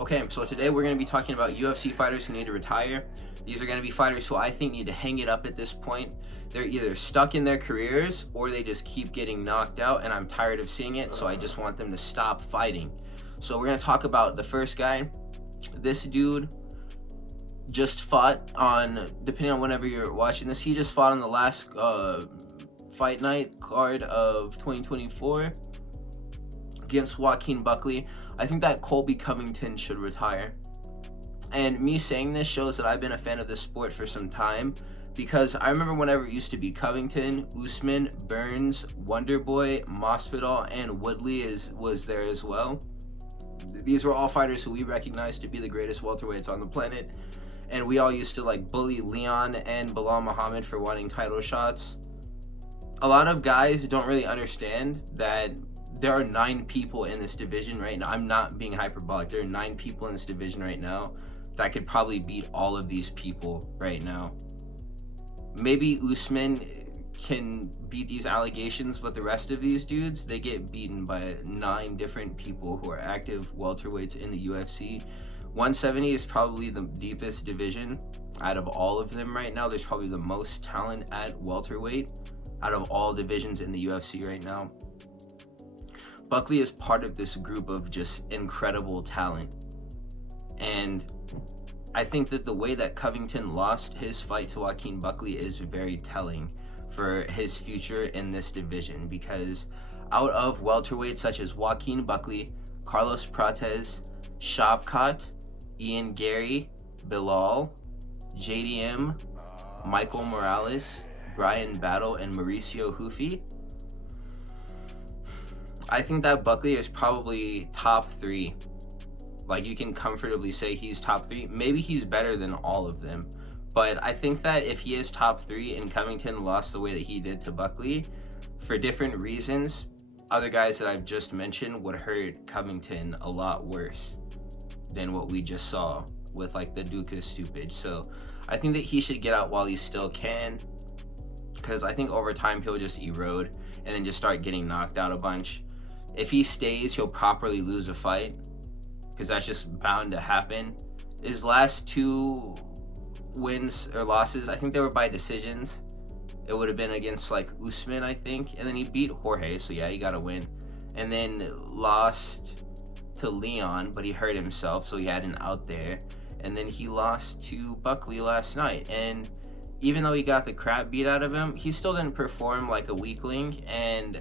Okay, so today we're going to be talking about UFC fighters who need to retire. These are going to be fighters who I think need to hang it up at this point. They're either stuck in their careers or they just keep getting knocked out, and I'm tired of seeing it, so I just want them to stop fighting. So we're going to talk about the first guy. This dude just fought on, depending on whenever you're watching this, he just fought on the last fight night card of 2024 against Joaquin Buckley. I think that Colby Covington should retire. And me saying this shows that I've been a fan of this sport for some time, because I remember whenever it used to be Covington, Usman, Burns, Wonderboy, Masvidal, and Woodley was there as well. These were all fighters who we recognized to be the greatest welterweights on the planet, and we all used to like bully Leon and Bilal Muhammad for wanting title shots. A lot of guys don't really understand that there are 9 people in this division right now. I'm not being hyperbolic. There are 9 people in this division right now that could probably beat all of these people right now. Maybe Usman can beat these allegations, but the rest of these dudes, they get beaten by 9 different people who are active welterweights in the UFC. 170 is probably the deepest division out of all of them right now. There's probably the most talent at welterweight out of all divisions in the UFC right now. Buckley is part of this group of just incredible talent. And I think that the way that Covington lost his fight to Joaquin Buckley is very telling for his future in this division, because out of welterweights such as Joaquin Buckley, Carlos Prates, Shavkat, Ian Gary, Bilal, JDM, Michael Morales, Brian Battle, and Mauricio Hufi, I think that Buckley is probably top 3. Like, you can comfortably say he's top 3. Maybe he's better than all of them. But I think that if he is top 3 and Covington lost the way that he did to Buckley, for different reasons, other guys that I've just mentioned would hurt Covington a lot worse than what we just saw with like the Duke is stupid. So I think that he should get out while he still can, because I think over time he'll just erode and then just start getting knocked out a bunch. If he stays, he'll properly lose a fight, because that's just bound to happen. His last 2 wins or losses, I think they were by decisions. It would have been against like Usman, I think, and then he beat Jorge, so yeah, he got a win. And then lost to Leon, but he hurt himself, so he had an out there. And then he lost to Buckley last night, and even though he got the crap beat out of him, he still didn't perform like a weakling, and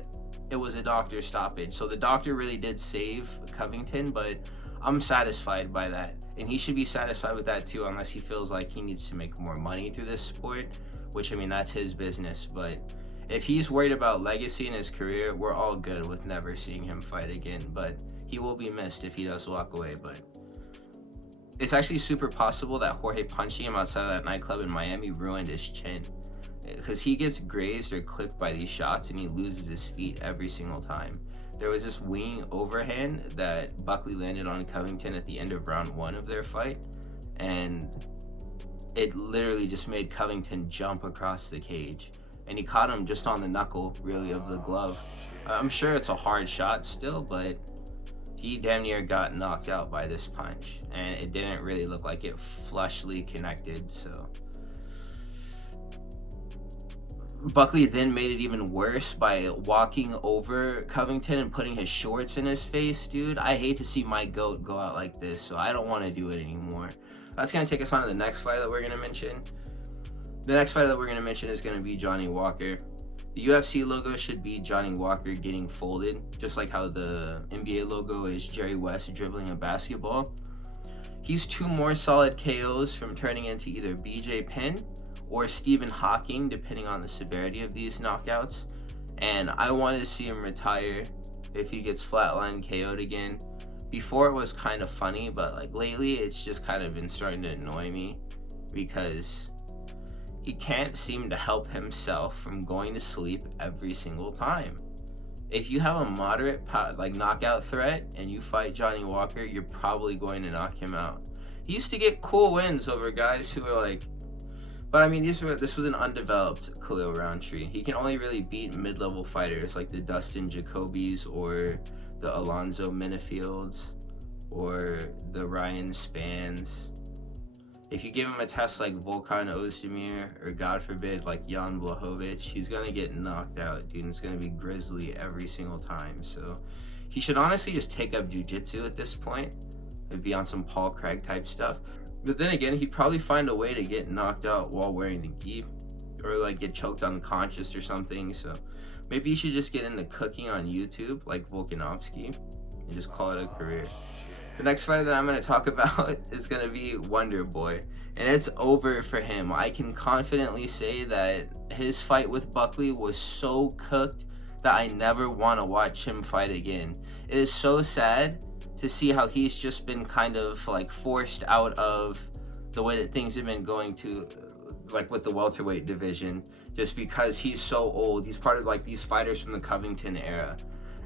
it was a doctor stoppage. So the doctor really did save Covington, but I'm satisfied by that. And he should be satisfied with that too, unless he feels like he needs to make more money through this sport, which, I mean, that's his business. But if he's worried about legacy in his career, we're all good with never seeing him fight again. But he will be missed if he does walk away. But it's actually super possible that Jorge punching him outside of that nightclub in Miami ruined his chin, because he gets grazed or clipped by these shots and he loses his feet every single time. There was this wing overhand that Buckley landed on Covington at the end of round 1 of their fight, and it literally just made Covington jump across the cage, and he caught him just on the knuckle, really, of the glove. I'm sure it's a hard shot still, but he damn near got knocked out by this punch, and it didn't really look like it flushly connected. So Buckley then made it even worse by walking over Covington and putting his shorts in his face. Dude, I hate to see my GOAT go out like this, so I don't want to do it anymore. That's going to take us on to the next fight that we're going to mention. The next fight that we're going to mention is going to be Jhonny Walker. The UFC logo should be Jhonny Walker getting folded, just like how the NBA logo is Jerry West dribbling a basketball. He's 2 more solid KOs from turning into either BJ Penn or Stephen Hawking, depending on the severity of these knockouts. And I wanted to see him retire if he gets flatline KO'd again. Before it was kind of funny, but like lately it's just kind of been starting to annoy me, because he can't seem to help himself from going to sleep every single time. If you have a moderate knockout threat and you fight Jhonny Walker, you're probably going to knock him out. He used to get cool wins over guys who were like, but I mean, this was an undeveloped Khalil Roundtree. He can only really beat mid-level fighters like the Dustin Jacobys or the Alonzo Minifields. or the Ryan Spans. If you give him a test like Volkan Ozdemir, or God forbid, like Jan Blachowicz, he's gonna get knocked out, dude. It's gonna be grisly every single time. So he should honestly just take up jiu-jitsu at this point and be on some Paul Craig type stuff. But then again, he'd probably find a way to get knocked out while wearing the gi, or like get choked unconscious or something. So maybe he should just get into cooking on YouTube like Volkanovski and just call it a career. The next fighter that I'm going to talk about is going to be Wonder Boy, and it's over for him. I can confidently say that his fight with Buckley was so cooked that I never want to watch him fight again. It is so sad to see how he's just been kind of like forced out of the way that things have been going to, like with the welterweight division, just because he's so old. He's part of like these fighters from the Covington era.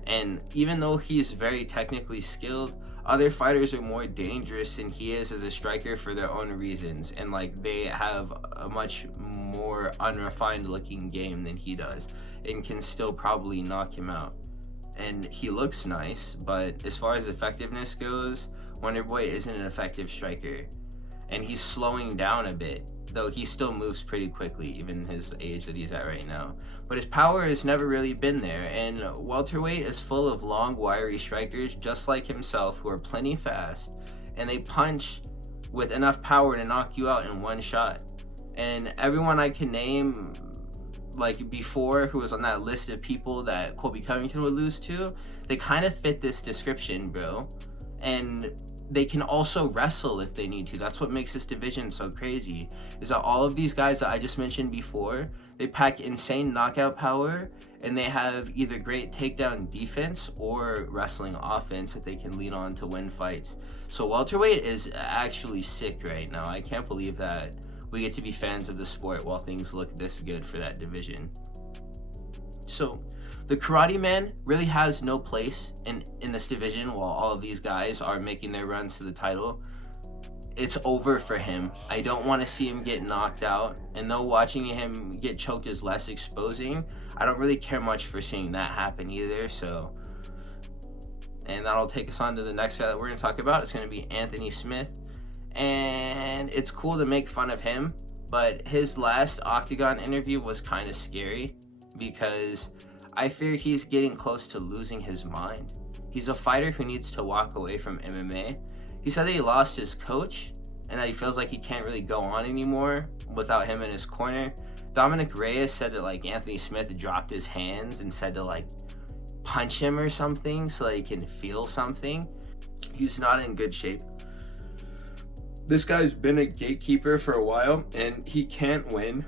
And even though he's very technically skilled, other fighters are more dangerous than he is as a striker for their own reasons, and like they have a much more unrefined looking game than he does, and can still probably knock him out. And he looks nice, but as far as effectiveness goes, Wonder Boy isn't an effective striker, and he's slowing down a bit, though he still moves pretty quickly, even his age that he's at right now. But his power has never really been there, and welterweight is full of long, wiry strikers just like himself who are plenty fast, and they punch with enough power to knock you out in one shot. And everyone I can name, like before, who was on that list of people that Colby Covington would lose to, they kind of fit this description, bro. And they can also wrestle if they need to. That's what makes this division so crazy, is that all of these guys that I just mentioned before, they pack insane knockout power, and they have either great takedown defense or wrestling offense that they can lean on to win fights. So welterweight is actually sick right now. I can't believe that we get to be fans of the sport while things look this good for that division. So the Karate Man really has no place in this division while all of these guys are making their runs to the title. It's over for him. I don't want to see him get knocked out, and though watching him get choked is less exposing, I don't really care much for seeing that happen either. So, and that'll take us on to the next guy that we're going to talk about. It's going to be Anthony Smith, and it's cool to make fun of him, but his last Octagon interview was kind of scary because I fear he's getting close to losing his mind. He's a fighter who needs to walk away from MMA. He said that he lost his coach and that he feels like he can't really go on anymore without him in his corner. Dominic Reyes said that like Anthony Smith dropped his hands and said to like punch him or something so that he can feel something. He's not in good shape. This guy's been a gatekeeper for a while, and he can't win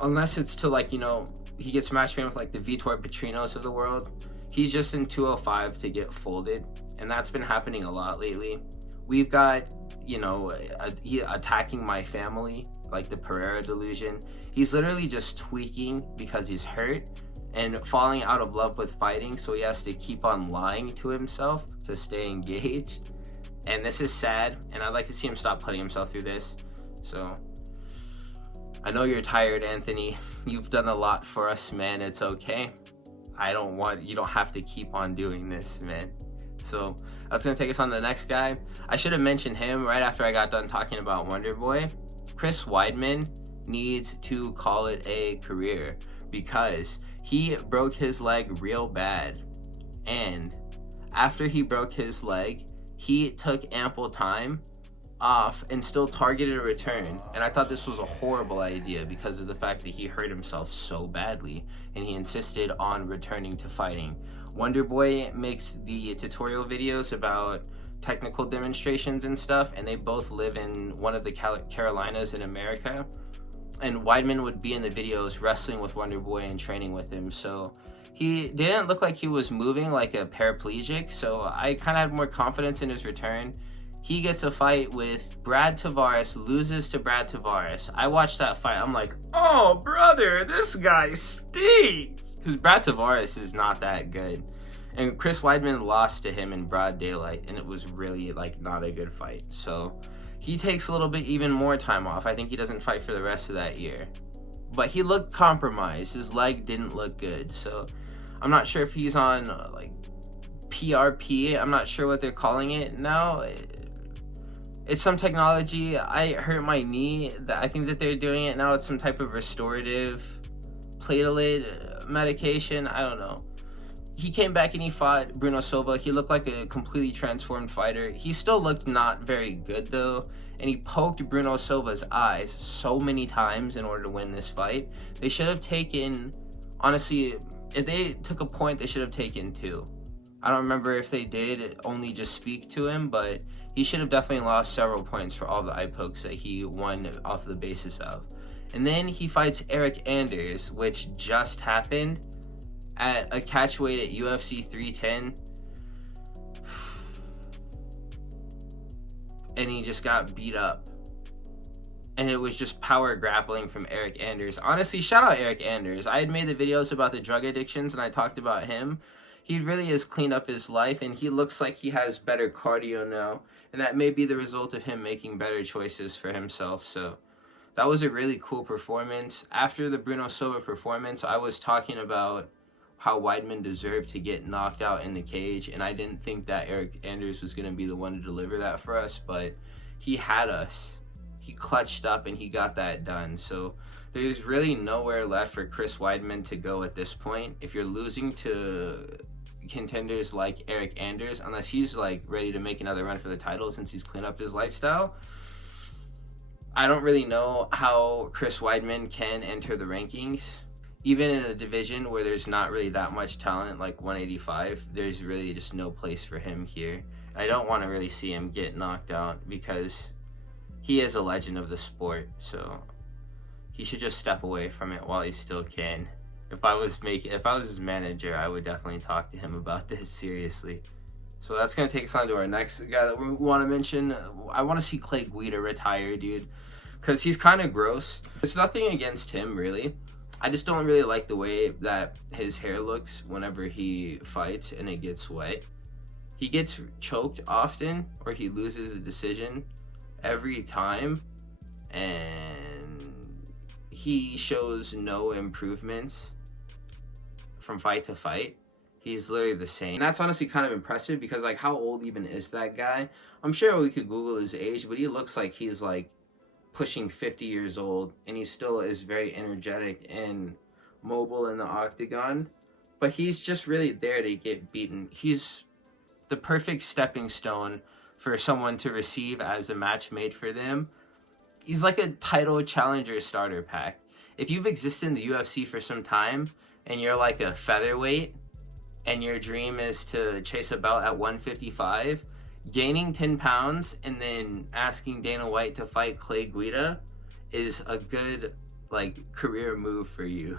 unless it's to like, you know, he gets match made with like the Vitor Petrinos of the world. He's just in 205 to get folded, and that's been happening a lot lately. We've got, you know, he attacking my family, like the Pereira delusion. He's literally just tweaking because he's hurt and falling out of love with fighting, so he has to keep on lying to himself to stay engaged. And this is sad, and I'd like to see him stop putting himself through this. So I know you're tired, Anthony. You've done a lot for us, man. It's okay. You don't have to keep on doing this, man. So that's gonna take us on to the next guy. I should have mentioned him right after I got done talking about Wonder Boy. Chris Weidman needs to call it a career because he broke his leg real bad. And after he broke his leg, he took ample time off and still targeted a return, and I thought this was a horrible idea because of the fact that he hurt himself so badly and he insisted on returning to fighting. Wonder Boy makes the tutorial videos about technical demonstrations and stuff, and they both live in one of the Carolinas in America, and Weidman would be in the videos wrestling with Wonder Boy and training with him. So he didn't look like he was moving like a paraplegic, so I kind of had more confidence in his return. He gets a fight with Brad Tavares, loses to Brad Tavares. I watched that fight. I'm like, oh, brother, this guy stinks. Because Brad Tavares is not that good. And Chris Weidman lost to him in broad daylight, and it was really, like, not a good fight. So he takes a little bit even more time off. I think he doesn't fight for the rest of that year. But he looked compromised. His leg didn't look good. So I'm not sure if he's on, like, PRP. I'm not sure what they're calling it now. It's some technology. I hurt my knee. I think that they're doing it now. It's some type of restorative platelet medication. I don't know. He came back and he fought Bruno Silva. He looked like a completely transformed fighter. He still looked not very good though. And he poked Bruno Silva's eyes so many times in order to win this fight. They should have taken, honestly, if they took a point, they should have taken 2. I don't remember if they did only just speak to him, but he should have definitely lost several points for all the eye pokes that he won off the basis of. And then he fights Eric Anders, which just happened at a catch weight at UFC 310. And he just got beat up. And it was just power grappling from Eric Anders. Honestly, shout out Eric Anders. I had made the videos about the drug addictions and I talked about him. He really has cleaned up his life and he looks like he has better cardio now. And that may be the result of him making better choices for himself. So that was a really cool performance. After the Bruno Silva performance, I was talking about how Weidman deserved to get knocked out in the cage. And I didn't think that Eric Anders was going to be the one to deliver that for us. But he had us. He clutched up and he got that done. So there's really nowhere left for Chris Weidman to go at this point. If you're losing to contenders like Eric Anders, unless he's like ready to make another run for the title since he's cleaned up his lifestyle, I don't really know how Chris Weidman can enter the rankings. Even in a division where there's not really that much talent like 185, there's really just no place for him here. I don't want to really see him get knocked out because he is a legend of the sport, so he should just step away from it while he still can. If I was his manager, I would definitely talk to him about this seriously. So that's going to take us on to our next guy that we want to mention. I want to see Clay Guida retire, dude, because he's kind of gross. It's nothing against him, really. I just don't really like the way that his hair looks whenever he fights and it gets wet. He gets choked often, or he loses a decision every time, and he shows no improvements from fight to fight. He's literally the same. And that's honestly kind of impressive because, like, how old even is that guy? I'm sure we could Google his age, but he looks like he's like pushing 50 years old, and he still is very energetic and mobile in the octagon. But he's just really there to get beaten. He's the perfect stepping stone for someone to receive as a match made for them. He's like a title challenger starter pack. If you've existed in the UFC for some time and you're like a featherweight and your dream is to chase a belt at 155, gaining 10 pounds and then asking Dana White to fight Clay Guida is a good like career move for you,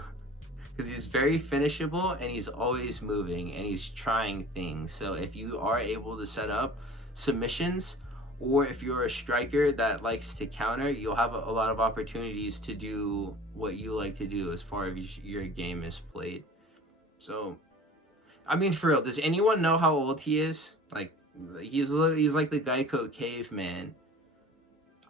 because he's very finishable and he's always moving and he's trying things. So if you are able to set up submissions, or if you're a striker that likes to counter, you'll have a lot of opportunities to do what you like to do as far as your game is played. So, I mean, for real, does anyone know how old he is? Like, he's like the Geico caveman.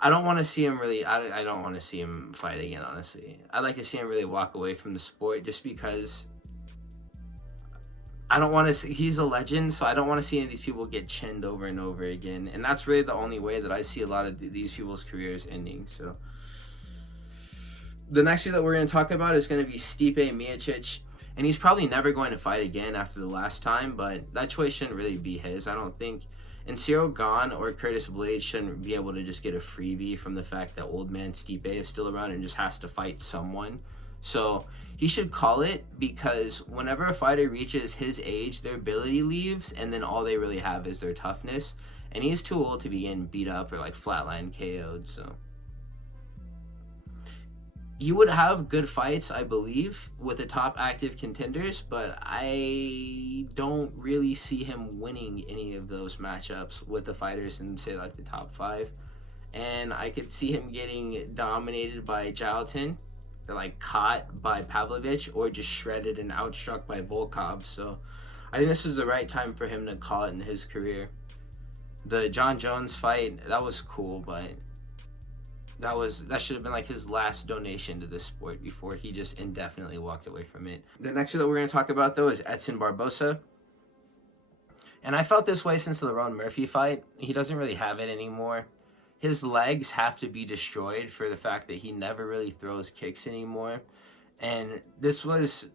I don't want to see him really, I don't want to see him fight again, honestly. I'd like to see him really walk away from the sport just because I don't want to see, he's a legend, so I don't want to see any of these people get chinned over and over again. And that's really the only way that I see a lot of these people's careers ending. So the next year that we're going to talk about is going to be Stipe Miocic. And he's probably never going to fight again after the last time, but that choice shouldn't really be his, I don't think. And Cyril Gane or Curtis Blades shouldn't be able to just get a freebie from the fact that old man Stipe is still around and just has to fight someone. So he should call it, because whenever a fighter reaches his age, their ability leaves, and then all they really have is their toughness. And he's too old to be getting beat up or like flatline KO'd, so. He would have good fights, I believe, with the top active contenders, but I don't really see him winning any of those matchups with the fighters in, say, like the top 5. And I could see him getting dominated by Jaltin, or like caught by Pavlovich, or just shredded and outstruck by Volkov. So I think this is the right time for him to call it in his career. The John Jones fight, that was cool, but that should have been like his last donation to this sport before he just indefinitely walked away from it. The next that we're going to talk about, though, is Edson Barboza. And I felt this way since the Lerone Murphy fight. He doesn't really have it anymore. His legs have to be destroyed for the fact that he never really throws kicks anymore. And this was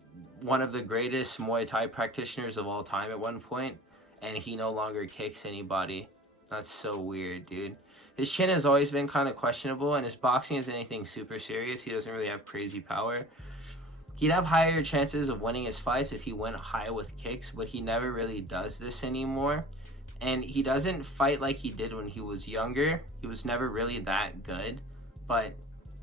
one of the greatest Muay Thai practitioners of all time at one point, and he no longer kicks anybody. That's so weird, dude. His chin has always been kind of questionable, and his boxing isn't anything super serious. He doesn't really have crazy power. He'd have higher chances of winning his fights if he went high with kicks, but he never really does this anymore. And he doesn't fight like he did when he was younger. He was never really that good, but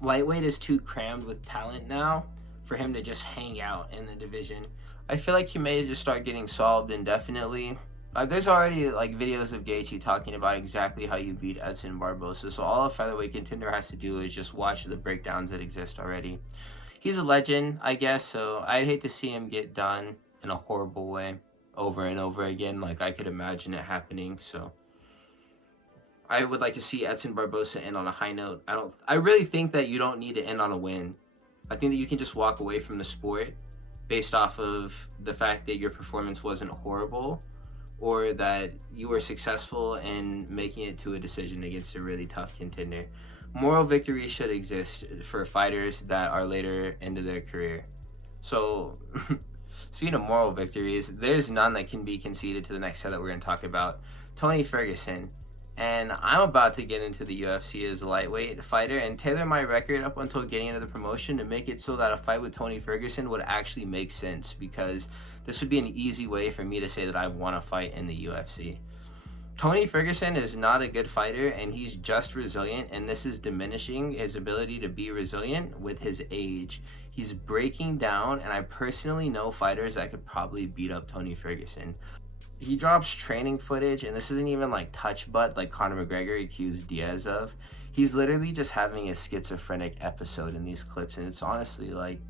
lightweight is too crammed with talent now for him to just hang out in the division. I feel like he may just start getting solved indefinitely. There's already like videos of Gaethje talking about exactly how you beat Edson Barboza, so all a featherweight contender has to do is just watch the breakdowns that exist already. He's a legend, I guess, so I'd hate to see him get done in a horrible way over and over again, like I could imagine it happening. So I would like to see Edson Barboza end on a high note. I really think that you don't need to end on a win. I think that you can just walk away from the sport based off of the fact that your performance wasn't horrible, or that you were successful in making it to a decision against a really tough contender. Moral victory should exist for fighters that are later into their career. So, speaking of moral victories, there's none that can be conceded to the next set that we're going to talk about. Tony Ferguson. And I'm about to get into the UFC as a lightweight fighter and tailor my record up until getting into the promotion to make it so that a fight with Tony Ferguson would actually make sense, because this would be an easy way for me to say that I want to fight in the UFC. Tony Ferguson is not a good fighter, and he's just resilient, and this is diminishing his ability to be resilient with his age. He's breaking down, and I personally know fighters that could probably beat up Tony Ferguson. He drops training footage, and this isn't even like touch butt like Conor McGregor accused Diaz of. He's literally just having a schizophrenic episode in these clips, and it's honestly like,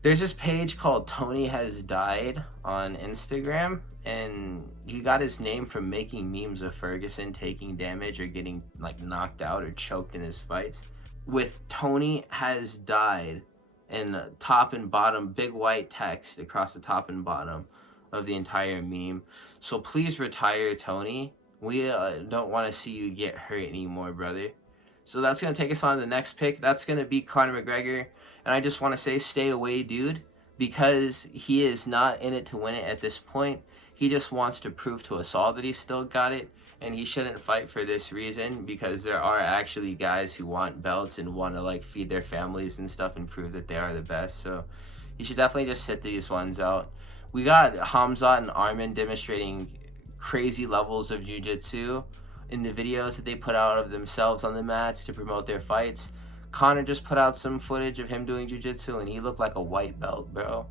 there's this page called Tony Has Died on Instagram, and he got his name from making memes of Ferguson taking damage or getting like knocked out or choked in his fights with Tony Has Died in top and bottom, big white text across the top and bottom of the entire meme. So please retire, Tony. We don't want to see you get hurt anymore, brother. So that's going to take us on to the next pick. That's going to be Conor McGregor. And I just want to say, stay away, dude, because he is not in it to win it at this point. He just wants to prove to us all that he's still got it, and he shouldn't fight for this reason, because there are actually guys who want belts and want to like feed their families and stuff and prove that they are the best. So you should definitely just sit these ones out. We got Hamzat and Arman demonstrating crazy levels of jiu-jitsu in the videos that they put out of themselves on the mats to promote their fights. Conor just put out some footage of him doing jiu-jitsu, and he looked like a white belt, bro.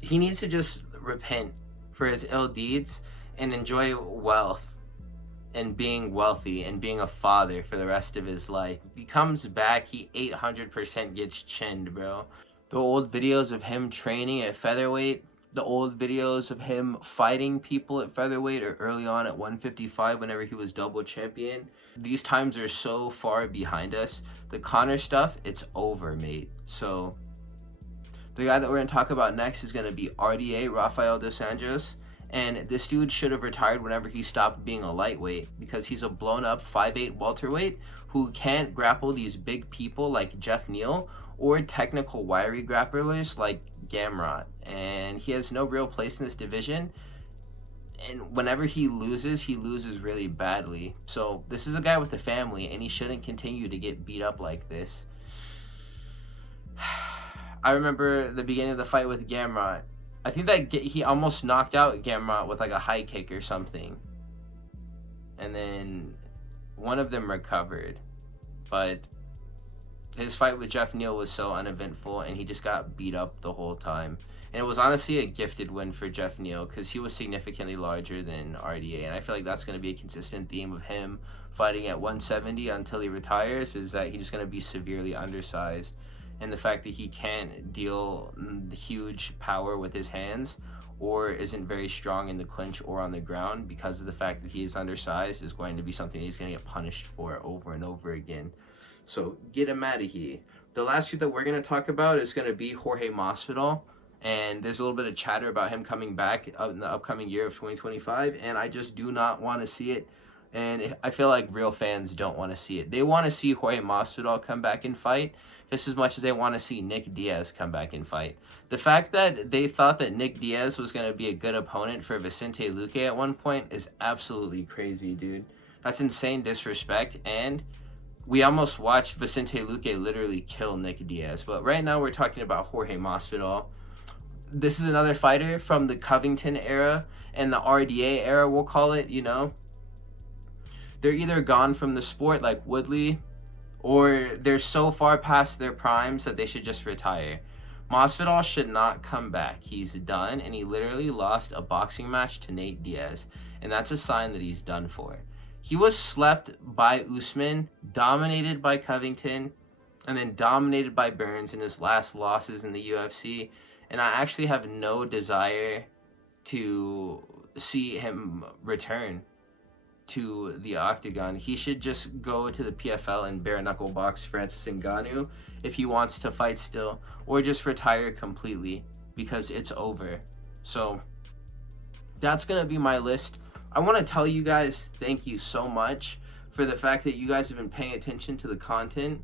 He needs to just repent for his ill deeds and enjoy wealth and being wealthy and being a father for the rest of his life. If he comes back, he 800% gets chinned, bro. The old videos of him training at featherweight, the old videos of him fighting people at featherweight or early on at 155 whenever he was double champion, these times are so far behind us. The Conor stuff, it's over, mate. So the guy that we're going to talk about next is going to be RDA, Rafael Dos Anjos. And this dude should have retired whenever he stopped being a lightweight, because he's a blown up 5'8" welterweight who can't grapple these big people like Jeff Neal or technical wiry grapplers like Gamrot. And he has no real place in this division. And whenever he loses really badly. So this is a guy with a family, and he shouldn't continue to get beat up like this. I remember the beginning of the fight with Gamrot. I think that he almost knocked out Gamrot with like a high kick or something. And then one of them recovered. But his fight with Jeff Neal was so uneventful, and he just got beat up the whole time. And it was honestly a gifted win for Jeff Neal, because he was significantly larger than RDA. And I feel like that's going to be a consistent theme of him fighting at 170 until he retires, is that he's just going to be severely undersized. And the fact that he can't deal huge power with his hands, or isn't very strong in the clinch or on the ground because of the fact that he is undersized, is going to be something that he's going to get punished for over and over again. So get him out of here. The last two that we're going to talk about is going to be Jorge Masvidal and there's a little bit of chatter about him coming back in the upcoming year of 2025, and I just do not want to see it. And I feel like real fans don't want to see it. They want to see Jorge Masvidal come back and fight just as much as they want to see Nick Diaz come back and fight. The fact that they thought that Nick Diaz was going to be a good opponent for Vicente Luque at one point is absolutely crazy, dude. That's insane disrespect, and we almost watched Vicente Luque literally kill Nick Diaz. But right now we're talking about Jorge Masvidal. This is another fighter from the Covington era and the RDA era, we'll call it, you know. They're either gone from the sport like Woodley, or they're so far past their primes that they should just retire. Masvidal should not come back. He's done, and he literally lost a boxing match to Nate Diaz, and that's a sign that he's done for. He was slept by Usman, dominated by Covington, and then dominated by Burns in his last losses in the UFC, and I actually have no desire to see him return to the octagon. He should just go to the PFL and bare knuckle box Francis Ngannou if he wants to fight still, or just retire completely because it's over. So that's gonna be my list. I want to tell you guys thank you so much for the fact that you guys have been paying attention to the content.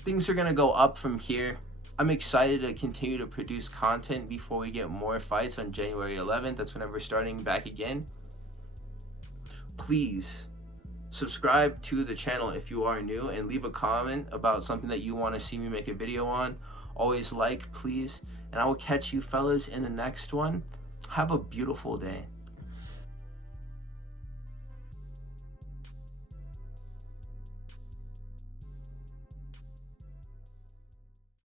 Things are gonna go up from here. I'm excited to continue to produce content before we get more fights on January 11th. That's when we're starting back again. Please subscribe to the channel if you are new, and leave a comment about something that you want to see me make a video on. Always like, please, and I will catch you fellas in the next one. Have a beautiful day.